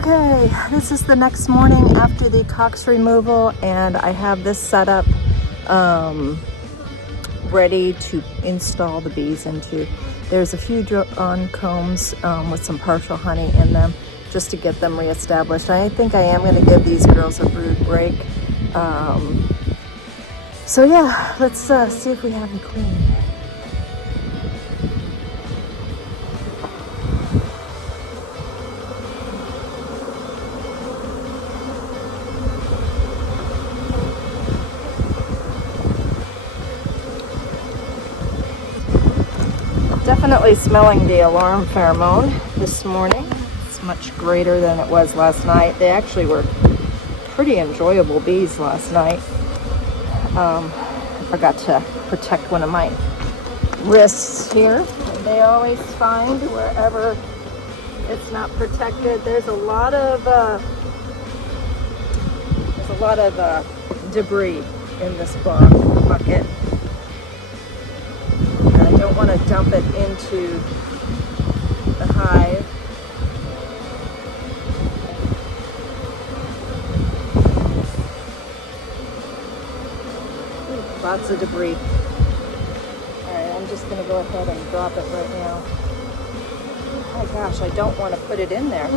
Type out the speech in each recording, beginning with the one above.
Okay, this is the next morning after the Cox removal, and I have this set up ready to install the bees into. There's a few on combs with some partial honey in them just to get them reestablished. I think I am going to give these girls a brood break. So yeah, let's see if we have them clean. Definitely smelling the alarm pheromone this morning. It's much greater than it was last night. They actually were pretty enjoyable bees last night. I forgot to protect one of my wrists here. They always find wherever it's not protected. There's a lot of debris in this bucket. I don't want to dump it into the hive. Ooh, lots of debris. Alright, I'm just going to go ahead and drop it right now. Oh gosh, I don't want to put it in there.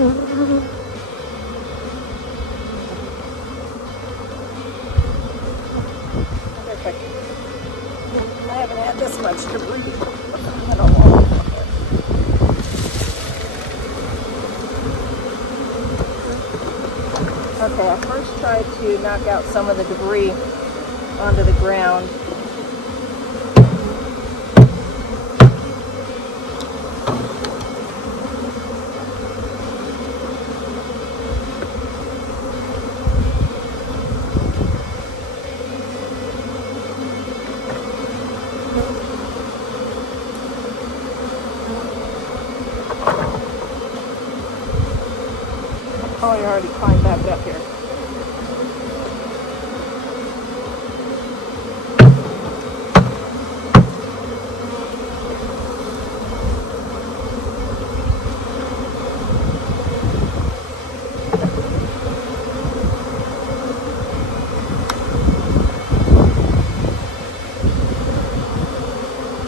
Perfect. I haven't had this much debris in a long time. Okay, I first tried to knock out some of the debris onto the ground. Oh, you already climbed back up here.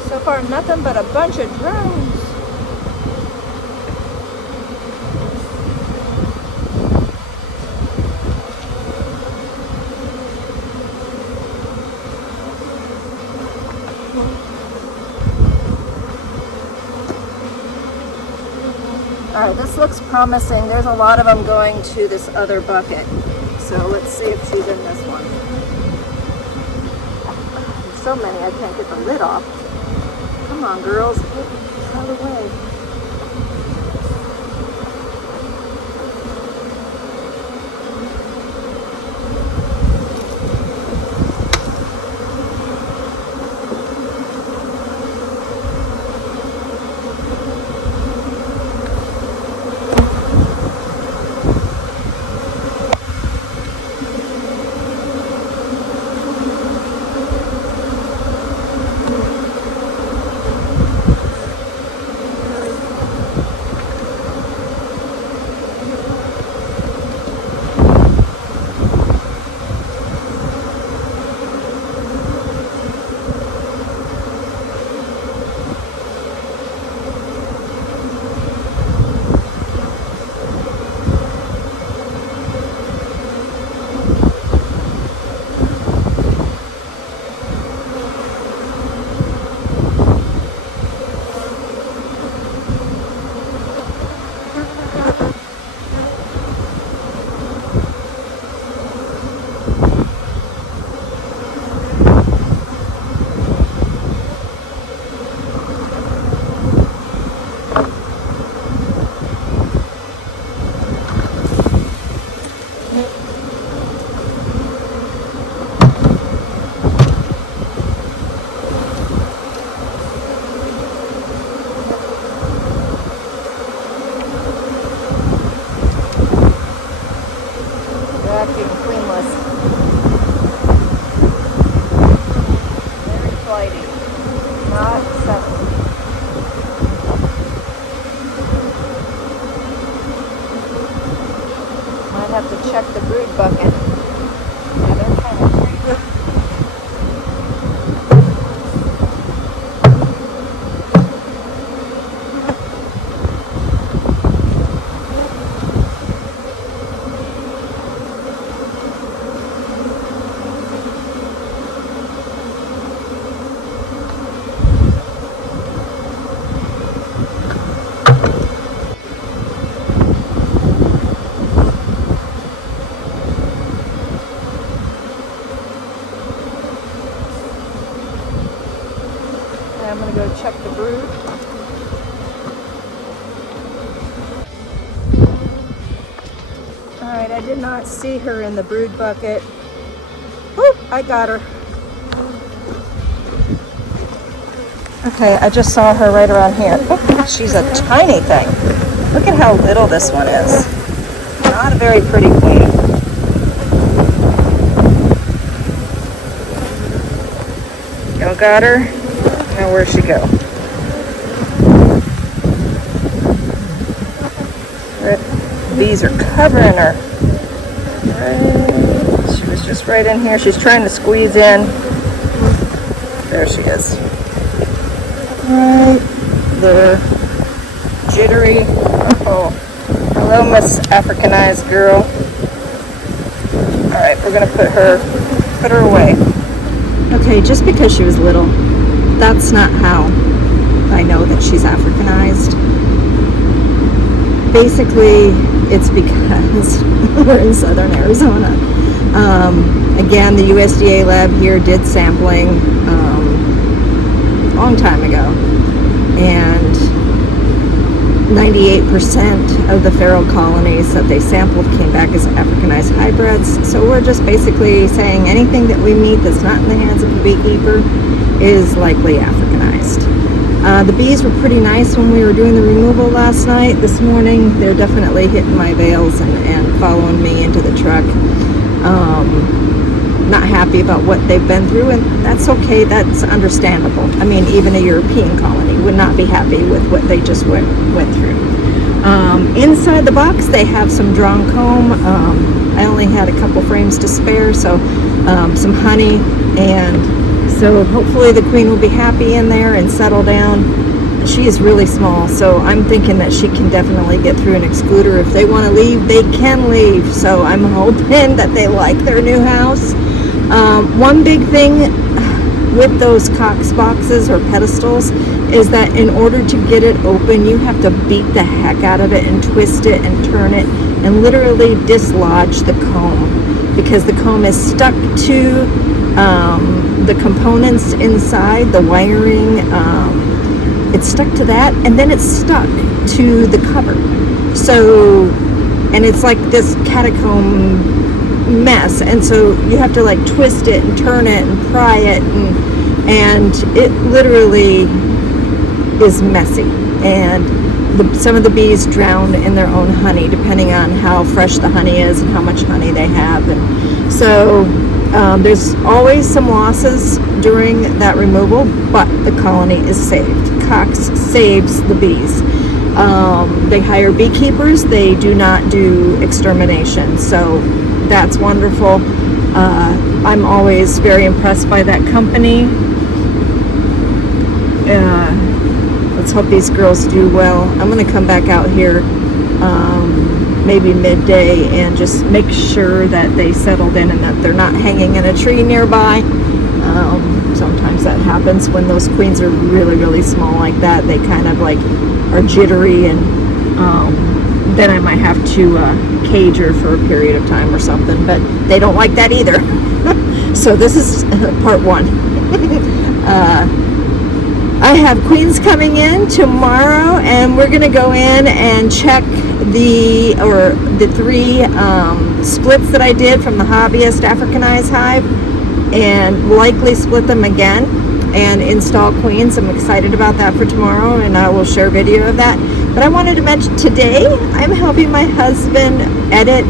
So far, nothing but a bunch of drones. Alright, this looks promising. There's a lot of them going to this other bucket. So let's see if she's in this one. There's so many I can't get the lid off. Come on, girls. Get out of the way. check the brood bucket. Yeah, they're kind of crazy. I'm going to go check the brood. Alright, I did not see her in the brood bucket. Whoop, I got her. Okay, I just saw her right around here. Oh, she's a tiny thing. Look at how little this one is. Not a very pretty queen. Y'all got her? Now where'd she go? The bees are covering her. Right. She was just right in here. She's trying to squeeze in. There she is. Right there. Jittery. Oh, hello, Miss Africanized girl. All right, we're gonna put her away. Okay, just because she was little, that's not how I know that she's Africanized. Basically, it's because we're in southern Arizona. Again, the USDA lab here did sampling a long time ago, and 98% of the feral colonies that they sampled came back as Africanized hybrids. So we're just basically saying anything that we meet that's not in the hands of a beekeeper is likely Africanized. The bees were pretty nice when we were doing the removal last night. This morning, they're definitely hitting my veils and following me into the truck. Not happy about what they've been through, and that's okay. That's understandable. I mean, even a European colony would not be happy with what they just went through. Inside the box, they have some drawn comb. I only had a couple frames to spare, so some honey, and so hopefully the queen will be happy in there and settle down. She is really small, so I'm thinking that she can definitely get through an excluder. If they want to leave, they can leave. So I'm hoping that they like their new house. One big thing with those Cox boxes or pedestals is that in order to get it open, you have to beat the heck out of it and twist it and turn it and literally dislodge the comb, because the comb is stuck to the components inside, the wiring. It's stuck to that, and then it's stuck to the cover. So, and it's like this catacomb mess, and so you have to like twist it and turn it and pry it, and it literally is messy. And some of the bees drown in their own honey, depending on how fresh the honey is and how much honey they have. And so there's always some losses during that removal, but the colony is saved. Cox saves the bees. They hire beekeepers. They do not do extermination, so that's wonderful. I'm always very impressed by that company. Let's hope these girls do well. I'm going to come back out here maybe midday and just make sure that they settled in and that they're not hanging in a tree nearby. Sometimes that happens when those queens are really, really small like that. They kind of like are jittery, and then I might have to cage her for a period of time or something, but they don't like that either. So this is part one. I have queens coming in tomorrow, and we're going to go in and check the 3 splits that I did from the Hobbyist Africanized hive, and likely split them again and install queens. I'm excited about that for tomorrow, and I will share video of that. But I wanted to mention today I'm helping my husband edit,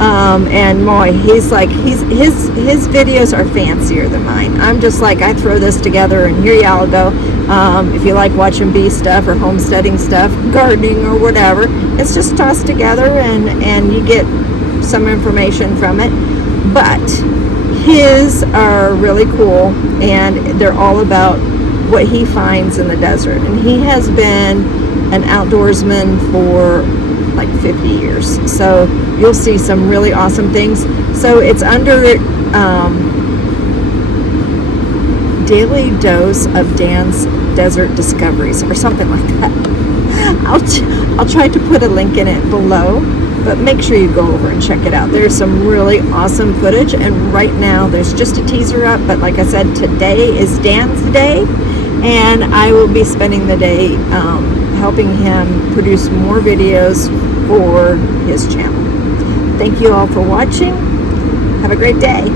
and boy, he's like, his videos are fancier than mine. I'm just like, I throw this together and here y'all go. If you like watching bee stuff or homesteading stuff, gardening or whatever, it's just tossed together, and you get some information from it, but his are really cool, and they're all about what he finds in the desert. And he has been an outdoorsman for like 50 years, so you'll see some really awesome things. So it's under Daily Dose of Dan's Desert Discoveries or something like that. I'll try to put a link in it below, but make sure you go over and check it out. There's some really awesome footage, and right now there's just a teaser up, but like I said, today is Dan's day, and I will be spending the day helping him produce more videos for his channel. Thank you all for watching. Have a great day.